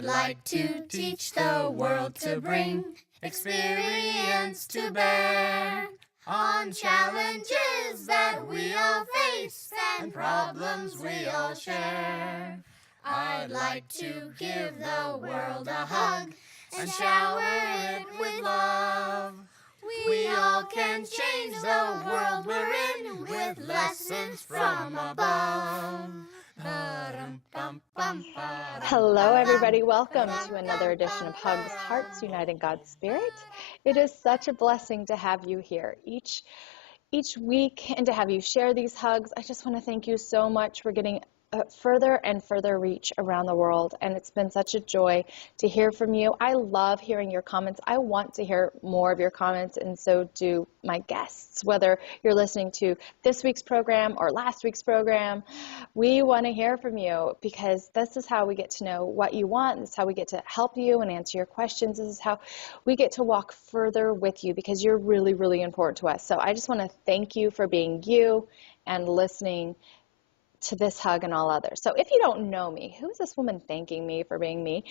I'd like to teach the world to bring experience to bear on challenges that we all face and problems we all share. I'd like to give the world a hug and shower it with love. We all can change the world we're in with lessons from above. Hello, everybody. Welcome to another edition of HUGS, Hearts United in God's Spirit. It is such a blessing to have you here each week and to have you share these hugs. I just want to thank you so much for getting further and further reach around the world, and it's been such a joy to hear from you. I love hearing your comments. I want to hear more of your comments, and so do my guests, whether you're listening to this week's program or last week's program. We want to hear from you because this is how we get to know what you want. This is how we get to help you and answer your questions. This is how we get to walk further with you because you're really, really important to us. So I just want to thank you for being you and listening to this hug and all others. So if you don't know me, who is this woman thanking me for being me?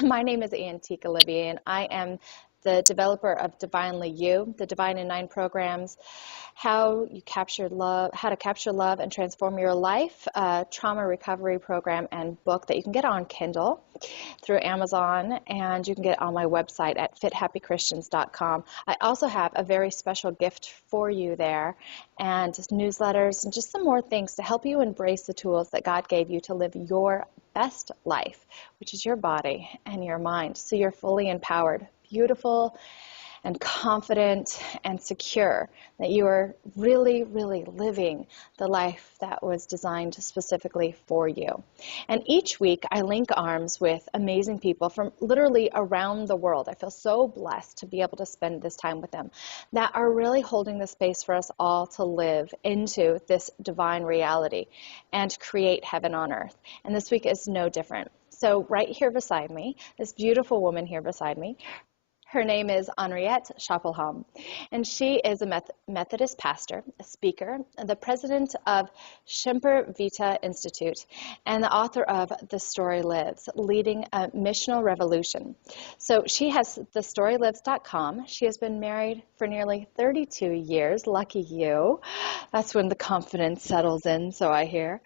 My name is Antiqua, and I am the developer of Divinely You, the Divine in 9 programs, how to capture love and transform your life, trauma recovery program and book that you can get on Kindle through Amazon, and you can get on my website at fithappychristians.com. I also have a very special gift for you there, and just newsletters and just some more things to help you embrace the tools that God gave you to live your best life, which is your body and your mind, so you're fully empowered, beautiful, and confident and secure, that you are really, really living the life that was designed specifically for you. And each week I link arms with amazing people from literally around the world. I feel so blessed to be able to spend this time with them that are really holding the space for us all to live into this divine reality and create heaven on earth. And this week is no different. So right here beside me, this beautiful woman here beside me, her name is Henriët, and she is a Methodist pastor, a speaker, the president of Semper Vita Institute, and the author of The Story Lives, Leading a Missional Revolution. So she has thestorylives.com. She has been married for nearly 32 years. Lucky you. That's when the confidence settles in, so I hear.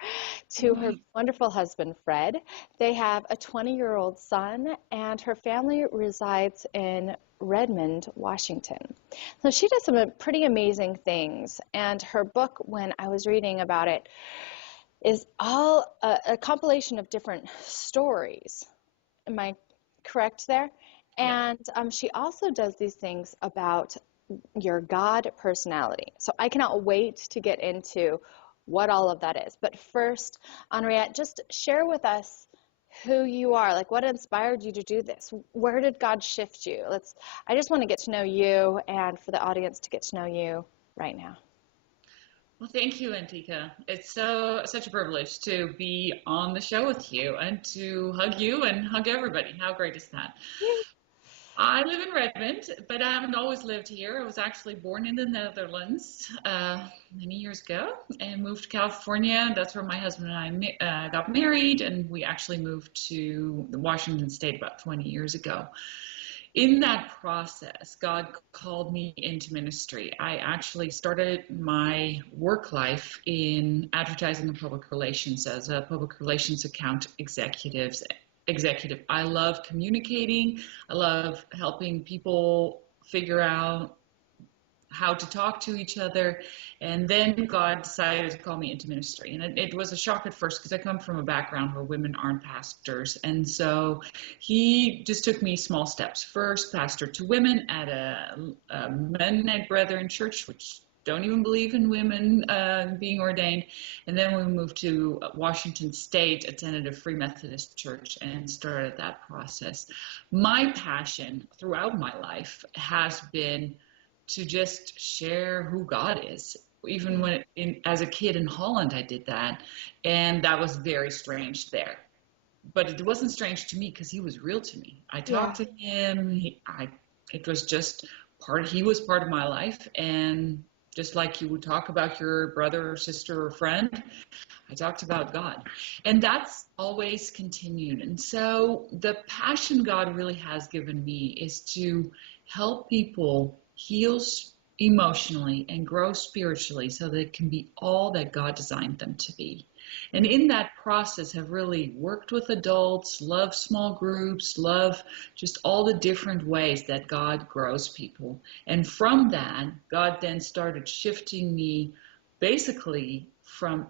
To her wonderful husband, Fred. They have a 20-year-old son, and her family resides in Redmond, Washington. So she does some pretty amazing things, and her book, when I was reading about it, is all a compilation of different stories. Am I correct there? And she also does these things about your God personality. So I cannot wait to get into what all of that is. But first, Henriët, just share with us who you are, like what inspired you to do this? Where did God shift you? I just want to get to know you and for the audience to get to know you right now. Well, thank you, Antiqua. It's such a privilege to be on the show with you and to hug you and hug everybody. How great is that? I live in Redmond, but I haven't always lived here. I was actually born in the Netherlands many years ago and moved to California. That's where my husband and I got married, and we actually moved to Washington State about 20 years ago. In that process, God called me into ministry. I actually started my work life in advertising and public relations as a public relations account executive. I love communicating. I love helping people figure out how to talk to each other. And then God decided to call me into ministry. And it was a shock at first because I come from a background where women aren't pastors. And so he just took me small steps. First, pastor to women at a Mennonite Brethren church, which don't even believe in women being ordained. And then we moved to Washington State, attended a Free Methodist church, and started that process. My passion throughout my life has been to just share who God is. Even when, as a kid in Holland, I did that, and that was very strange there. But it wasn't strange to me because he was real to me. I talked to him. It was just he was part of my life, and Just like you would talk about your brother or sister or friend, I talked about God. And that's always continued. And so the passion God really has given me is to help people heal emotionally and grow spiritually so they can be all that God designed them to be. And in that process have really worked with adults, love small groups, love just all the different ways that God grows people. And from that, God then started shifting me basically from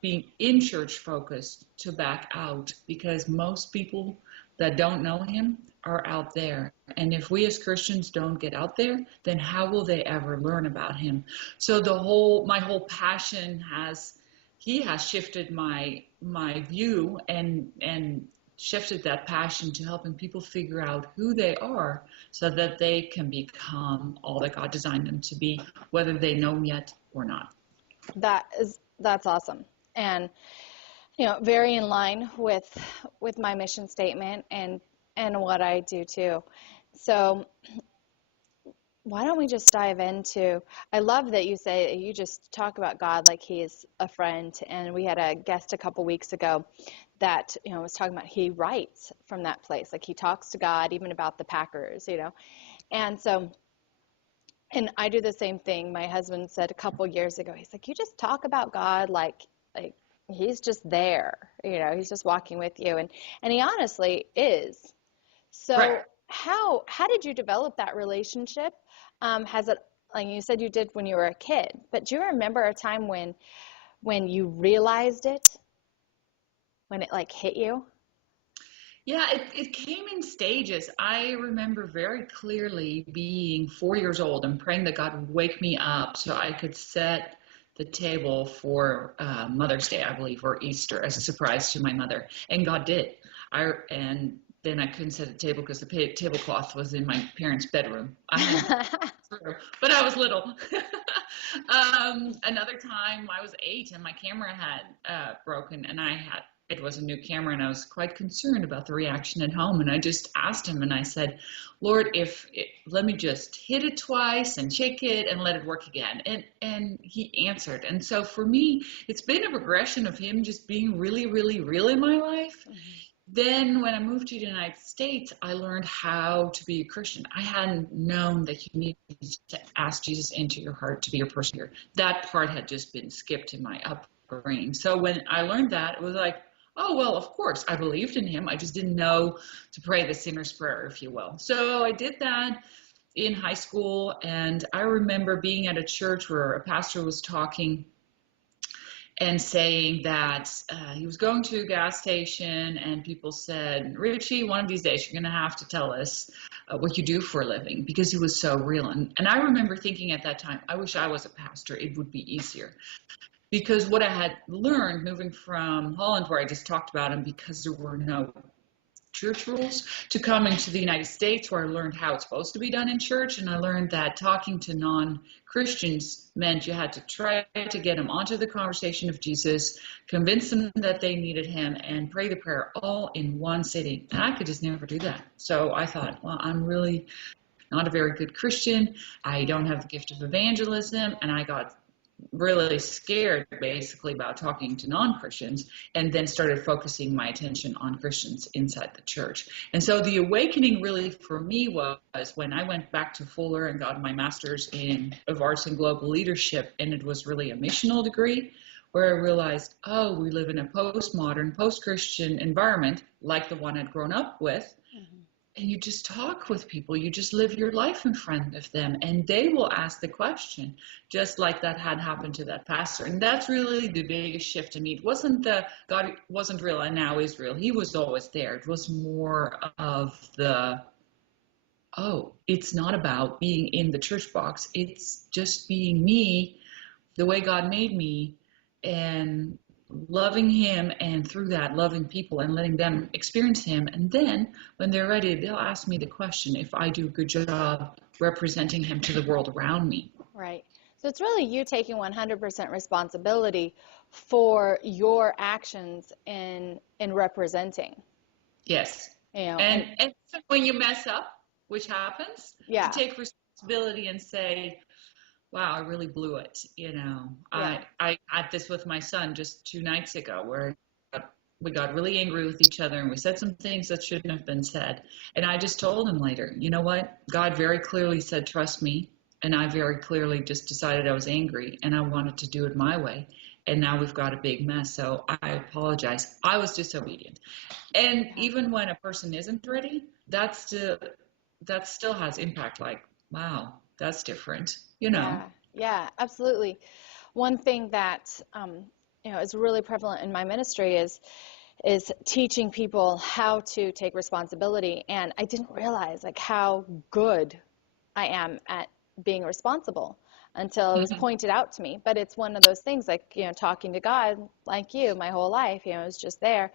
being in church focused to back out, because most people that don't know him are out there. And if we as Christians don't get out there, then how will they ever learn about him? So my whole passion he has shifted my view and shifted that passion to helping people figure out who they are so that they can become all that God designed them to be, whether they know him yet or not. That's awesome. And very in line with my mission statement and what I do too. So why don't we just dive into, I love that you say you just talk about God like he's a friend. And we had a guest a couple weeks ago that was talking about he writes from that place, like he talks to God even about the Packers, and so. And I do the same thing. My husband said a couple years ago, he's like, you just talk about God like he's just there, he's just walking with you. And he honestly is. So Right. how did you develop that relationship? Has it, like you said you did when you were a kid, but do you remember a time when you realized it, when it like hit you? Yeah, it came in stages. I remember very clearly being 4 years old and praying that God would wake me up so I could set the table for Mother's Day, I believe, or Easter as a surprise to my mother. And God did. And then I couldn't set a table because the tablecloth was in my parents' bedroom. But I was little. Another time I was 8 and my camera had broken, and it was a new camera, and I was quite concerned about the reaction at home. And I just asked him, and I said, Lord, let me just hit it twice and shake it and let it work again. And he answered. And so for me, it's been a progression of him just being really, really real in my life. Mm-hmm. Then when I moved to the United States, I learned how to be a Christian. I hadn't known that you needed to ask Jesus into your heart to be your person here. That part had just been skipped in my upbringing. So when I learned that, it was like, oh, well, of course, I believed in him. I just didn't know to pray the sinner's prayer, if you will. So I did that in high school, and I remember being at a church where a pastor was talking and saying that he was going to a gas station, and people said, Richie, one of these days you're going to have to tell us what you do for a living, because he was so real. And I remember thinking at that time, I wish I was a pastor. It would be easier. Because what I had learned moving from Holland, where I just talked about him because there were no church rules, to coming to the United States, where I learned how it's supposed to be done in church. And I learned that talking to non-Christians meant you had to try to get them onto the conversation of Jesus, convince them that they needed him, and pray the prayer all in one sitting. And I could just never do that. So I thought, well, I'm really not a very good Christian. I don't have the gift of evangelism. And I got really scared basically about talking to non-Christians, and then started focusing my attention on Christians inside the church. And so the awakening really for me was when I went back to Fuller and got my master's of arts and global leadership, and it was really a missional degree, where I realized, oh, we live in a postmodern, post-Christian environment like the one I'd grown up with. And you just talk with people. You just live your life in front of them, and they will ask the question, just like that had happened to that pastor. And that's really the biggest shift in me. It wasn't God wasn't real and now is real. He was always there. It was more of it's not about being in the church box. It's just being me, the way God made me, and loving him, and through that loving people and letting them experience him. And then when they're ready, they'll ask me the question if I do a good job representing him to the world around me. Right. So it's really you taking 100% responsibility for your actions in representing. Yes. And when you mess up, which happens, yeah, to take responsibility and say, wow, I really blew it. Yeah. I had this with my son just 2 nights ago where we got really angry with each other and we said some things that shouldn't have been said. And I just told him later, you know what? God very clearly said, trust me. And I very clearly just decided I was angry and I wanted to do it my way. And now we've got a big mess. So I apologize. I was disobedient. And Yeah. even when a person isn't ready, that still has impact. Like, wow, that's different, Yeah. Yeah, absolutely. One thing that is really prevalent in my ministry is teaching people how to take responsibility. And I didn't realize like how good I am at being responsible until it was pointed out to me. But it's one of those things like, talking to God like you my whole life, it was just there.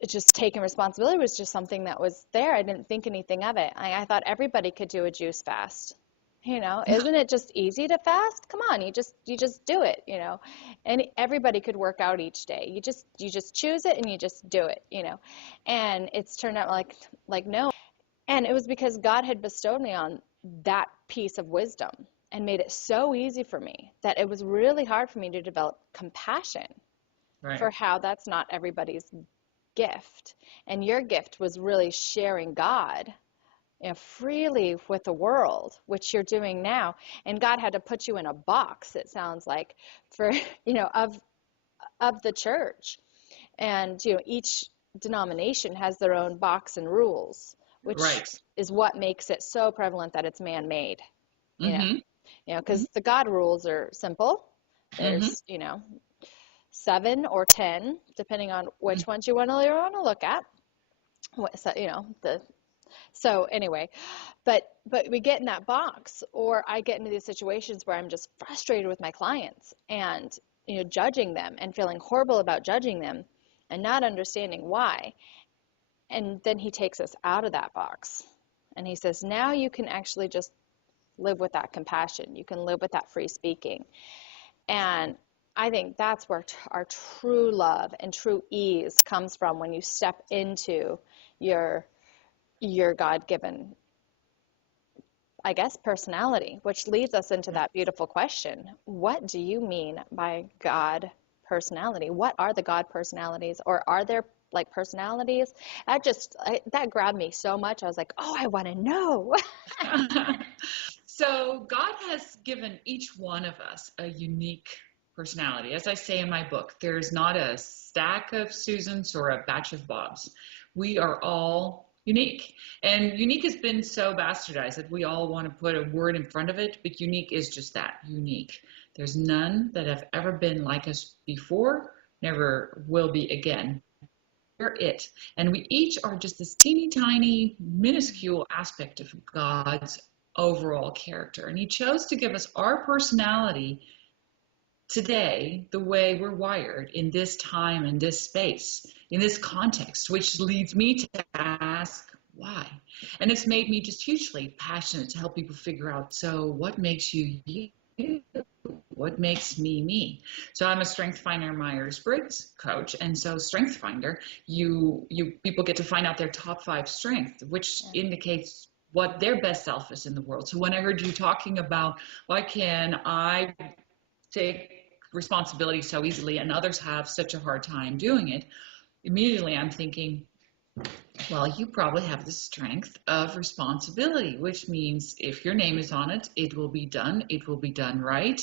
It's just taking responsibility was just something that was there. I didn't think anything of it. I thought everybody could do a juice fast. Isn't it just easy to fast? Come on, you just do it, and everybody could work out each day. You just choose it and you just do it, and it's turned out like no. And it was because God had bestowed me on that piece of wisdom and made it so easy for me that it was really hard for me to develop compassion for Right. how that's not everybody's gift. And your gift was really sharing God, freely with the world, which you're doing now. And God had to put you in a box, it sounds like, for, of the church. And, each denomination has their own box and rules, which Right. is what makes it so prevalent that it's man-made, you know, Mm-hmm. because the God rules are simple. Mm-hmm. There's, 7 or 10, depending on which ones you want to look at. So anyway, but we get in that box, or I get into these situations where I'm just frustrated with my clients and judging them and feeling horrible about judging them and not understanding why. And then he takes us out of that box and he says, now you can actually just live with that compassion. You can live with that free speaking. And I think that's where our true love and true ease comes from, when you step into your God-given, I guess, personality, which leads us into that beautiful question. What do you mean by God personality? What are the God personalities, or are there like personalities? That grabbed me so much. I was like, oh, I want to know. So God has given each one of us a unique personality. As I say in my book, there's not a stack of Susans or a batch of Bobs. We are all unique. And unique has been so bastardized that we all want to put a word in front of it, but unique is just that, unique. There's none that have ever been like us before, never will be again. We're it. And we each are just this teeny tiny, minuscule aspect of God's overall character. And He chose to give us our personality today, the way we're wired in this time, in this space, in this context, which leads me to ask why. And it's made me just hugely passionate to help people figure out, so what makes you you? What makes me me? So I'm a Strength Finder Myers-Briggs coach, and so Strength Finder, you people get to find out their top 5 strengths, which indicates what their best self is in the world. So when I heard you talking about why can I take responsibility so easily and others have such a hard time doing it, immediately I'm thinking, well, you probably have the strength of responsibility, which means if your name is on it, it will be done. It will be done right.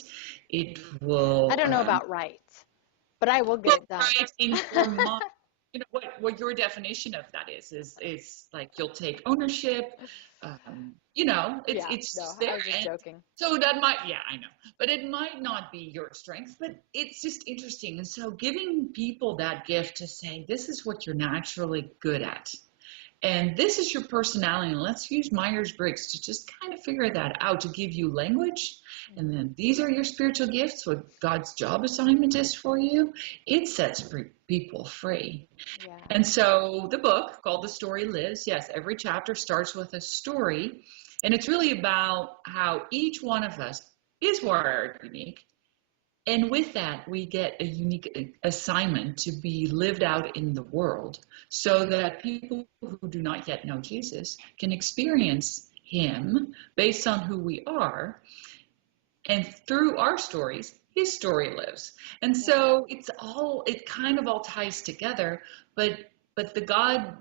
It will. I don't know about right, but I will get it done. Right in your mind. What your definition of that is like you'll take ownership. It's No, there. I was just joking. So that might, yeah, I know, but it might not be your strength, but it's just interesting. And so giving people that gift to say, this is what you're naturally good at. And this is your personality. And let's use Myers-Briggs to just kind of figure that out, to give you language. And then these are your spiritual gifts, what God's job assignment is for you. It sets people free. Yeah. And so the book called The Story Lives, yes, every chapter starts with a story. And it's really about how each one of us is wired unique. And with that, we get a unique assignment to be lived out in the world so that people who do not yet know Jesus can experience him based on who we are. And through our stories, his story lives. And so it kind of all ties together. But the God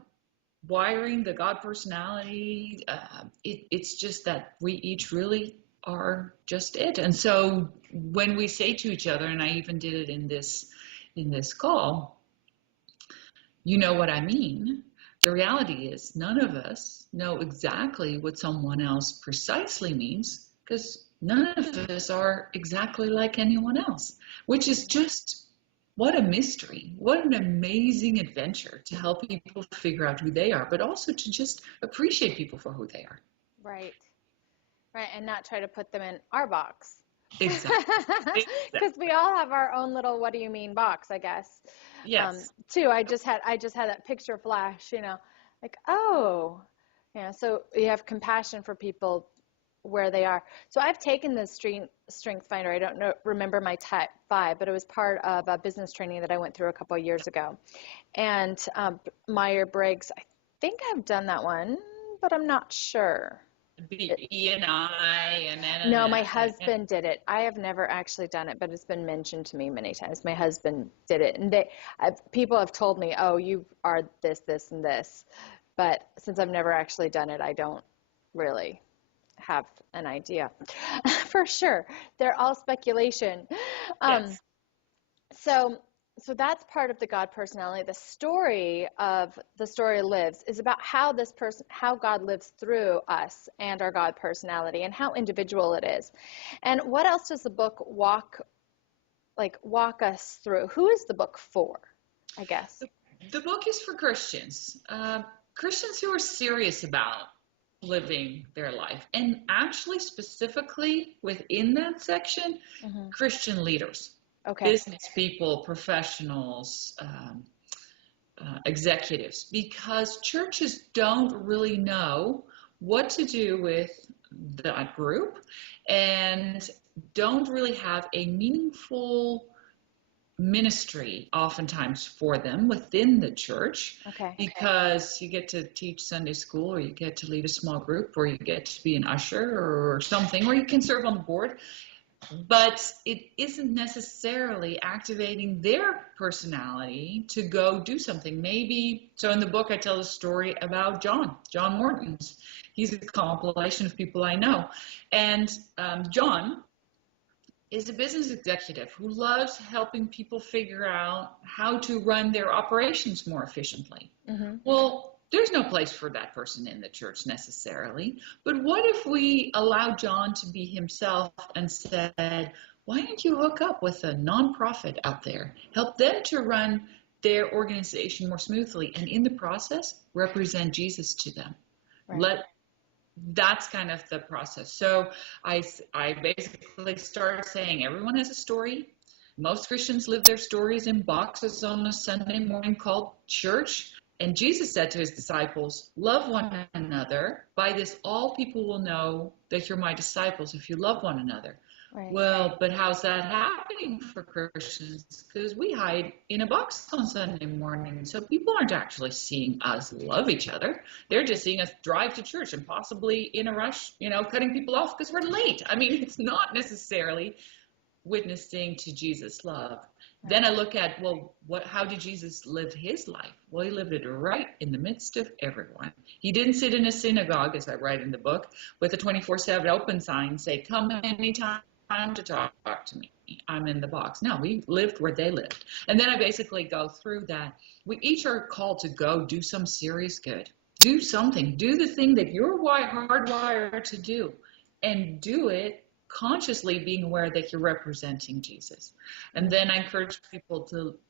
wiring, the God personality, it's just that we each really are just it. And so when we say to each other, and I even did it in this call, you know what I mean? The reality is none of us know exactly what someone else precisely means, because none of us are exactly like anyone else, which is just what a mystery. What an amazing adventure to help people figure out who they are, but also to just appreciate people for who they are. Right. Right. And not try to put them in our box. Exactly. Because we all have our own little "what do you mean" box, I guess. Yes. Too. I just had that picture flash, like, oh, so you have compassion for people where they are. So I've taken the Strength Finder. I don't remember my type 5, but it was part of a business training that I went through a couple of years ago. And Myers-Briggs, I think I've done that one, but I'm not sure. B&I and No, my husband did it. I have never actually done it, but it's been mentioned to me many times. My husband did it, and people have told me, "Oh, you are this, this, and this," but since I've never actually done it, I don't really have an idea for sure. They're all speculation. Yes. So that's part of the God personality. The story lives is about how God lives through us and our God personality, and how individual it is. And what else does the book walk us through? Who is the book for, I guess? The book is for Christians, Christians who are serious about living their life, and actually specifically within that section, Christian leaders. Okay. Business people, professionals, executives, because churches don't really know what to do with that group and don't really have a meaningful ministry oftentimes for them within the church. Okay. Because you get to teach Sunday school, or you get to lead a small group, or you get to be an usher or something, or you can serve on the board. But it isn't necessarily activating their personality to go do something. Maybe, so in the book I tell a story about John Morton's. He's a compilation of people I know. And John is a business executive who loves helping people figure out how to run their operations more efficiently. Well, there's no place for that person in the church necessarily. But what if we allow John to be himself and said, why don't you hook up with a nonprofit out there? Help them to run their organization more smoothly, and in the process, represent Jesus to them. Right. That's kind of the process. So I basically start saying everyone has a story. Most Christians live their stories in boxes on a Sunday morning called church. And Jesus said to his disciples, love one another. By this, all people will know that you're my disciples if you love one another. Right. Well, but how's that happening for Christians? Because we hide in a box on Sunday morning. So people aren't actually seeing us love each other. They're just seeing us drive to church and possibly in a rush, cutting people off because we're late. I mean, it's not necessarily witnessing to Jesus' love. Right. Then I look at, how did Jesus live his life? Well, he lived it right in the midst of everyone. He didn't sit in a synagogue, as I write in the book, with a 24/7 open sign, say, come anytime to talk to me. I'm in the box. No, we lived where they lived. And then I basically go through that. We each are called to go do some serious good. Do something. Do the thing that you're hardwired to do. And do it consciously, being aware that you're representing Jesus. And then I encourage people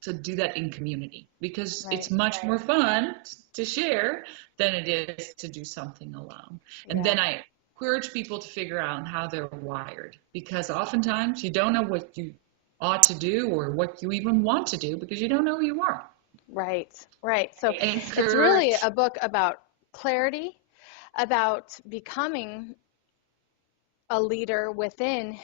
to do that in community, because it's much more fun to share than it is to do something alone. And then I encourage people to figure out how they're wired, because oftentimes you don't know what you ought to do or what you even want to do because you don't know who you are. Right. So it's really a book about clarity, about becoming a leader within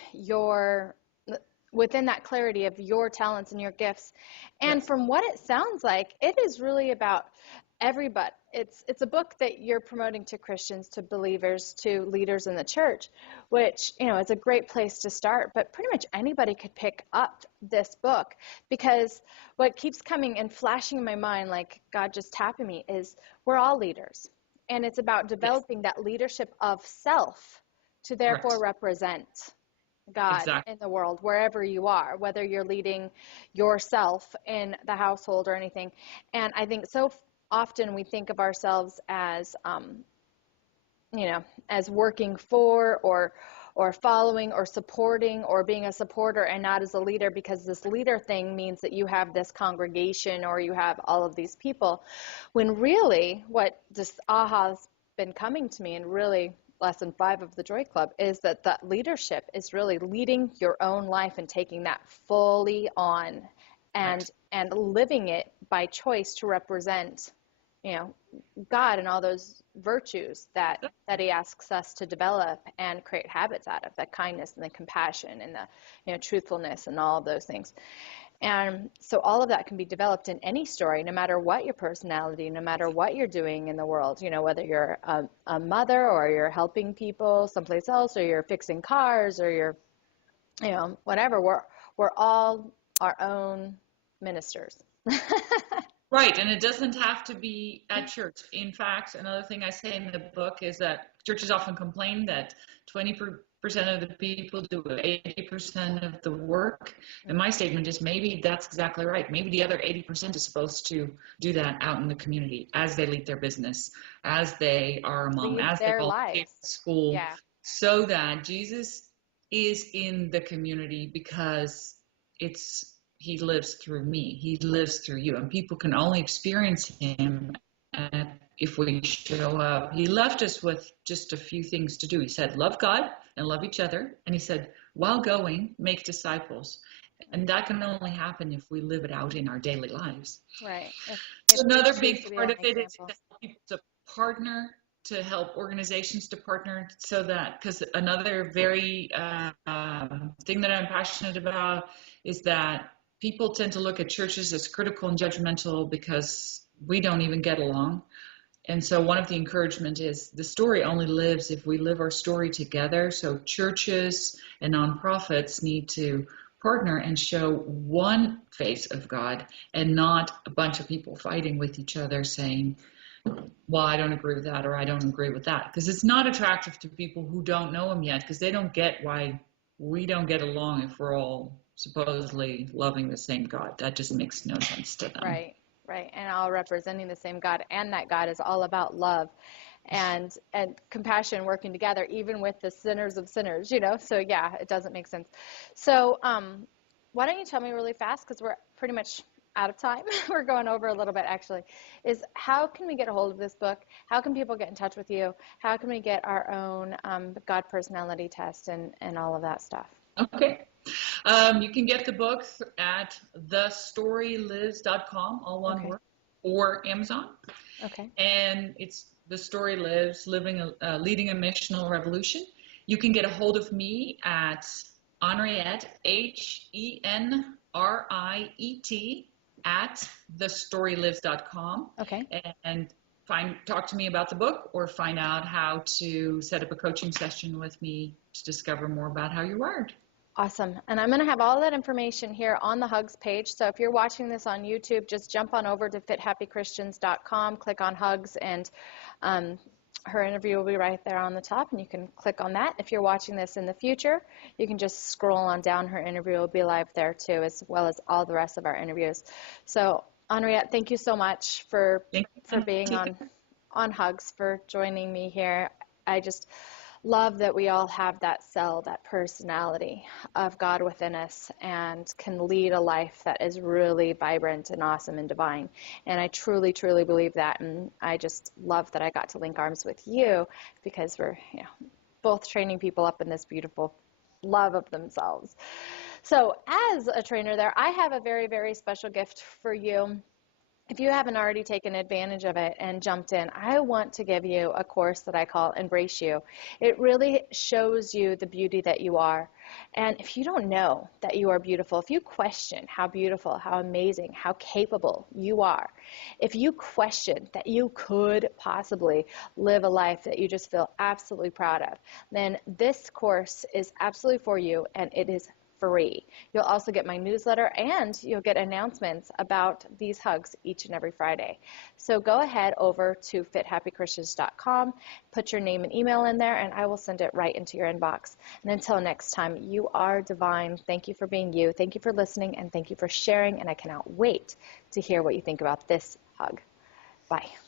that clarity of your talents and your gifts. And from what it sounds like, it is really about everybody. It's a book that you're promoting to Christians, to believers, to leaders in the church, which, is a great place to start. But pretty much anybody could pick up this book, because what keeps coming and flashing in my mind, like God just tapping me, is we're all leaders. And it's about developing that leadership of self to therefore represent God in the world, wherever you are, whether you're leading yourself in the household or anything. And I think so often we think of ourselves as, as working for or following or supporting or being a supporter, and not as a leader, because this leader thing means that you have this congregation or you have all of these people, when really what this aha's been coming to me, and really lesson 5 of the Joy Club, is that leadership is really leading your own life and taking that fully on and living it by choice to represent, God and all those virtues that he asks us to develop and create habits out of, the kindness and the compassion and the, truthfulness and all of those things. And so all of that can be developed in any story, no matter what your personality, no matter what you're doing in the world, whether you're a mother or you're helping people someplace else, or you're fixing cars, or you're, whatever. We're all our own ministers. Right, and it doesn't have to be at church. In fact, another thing I say in the book is that churches often complain that 20% of the people do 80% of the work. And my statement is, maybe that's exactly right. Maybe the other 80% is supposed to do that out in the community as they lead their business, as they are a mom, as they volunteer at school, so that Jesus is in the community, because he lives through me. He lives through you. And people can only experience him if we show up. He left us with just a few things to do. He said, love God and love each other. And he said, while going, make disciples. And that can only happen if we live it out in our daily lives. Right. So another big part of it is to help people to partner, to help organizations to partner, so that, because another very thing that I'm passionate about is that people tend to look at churches as critical and judgmental because we don't even get along. And so one of the encouragement is the story only lives if we live our story together. So churches and nonprofits need to partner and show one face of God, and not a bunch of people fighting with each other saying, well, I don't agree with that, or I don't agree with that. Because it's not attractive to people who don't know him yet, because they don't get why we don't get along if we're all supposedly loving the same God. That just makes no sense to them. Right. And all representing the same God, and that God is all about love and compassion, working together, even with the sinners of sinners, So yeah, it doesn't make sense. So why don't you tell me really fast, because we're pretty much out of time. We're going over a little bit, actually, is how can we get a hold of this book? How can people get in touch with you? How can we get our own God personality test and all of that stuff? Okay. You can get the book at thestorylives.com, all one word, or Amazon. Okay. And it's The Story Lives, leading a missional revolution. You can get a hold of me at Henriët, HENRIET, at thestorylives.com. Okay. And talk to me about the book, or find out how to set up a coaching session with me to discover more about how you're wired. Awesome. And I'm going to have all that information here on the HUGS page. So if you're watching this on YouTube, just jump on over to fithappychristians.com, click on HUGS, and her interview will be right there on the top, and you can click on that. If you're watching this in the future, you can just scroll on down. Her interview will be live there too, as well as all the rest of our interviews. So Henriët, thank you so much for being on HUGS, for joining me here. I just love that we all have that that personality of God within us, and can lead a life that is really vibrant and awesome and divine. And I truly, truly believe that. And I just love that I got to link arms with you, because we're both training people up in this beautiful love of themselves. So as a trainer there, I have a very, very special gift for you. if you haven't already taken advantage of it and jumped in, I want to give you a course that I call Embrace You. It really shows you the beauty that you are. And if you don't know that you are beautiful, if you question how beautiful, how amazing, how capable you are, if you question that you could possibly live a life that you just feel absolutely proud of, then this course is absolutely for you, and it is free. You'll also get my newsletter, and you'll get announcements about these hugs each and every Friday. So go ahead over to fithappychristians.com, put your name and email in there, and I will send it right into your inbox. And until next time, you are divine. Thank you for being you. Thank you for listening, and thank you for sharing, and I cannot wait to hear what you think about this hug. Bye.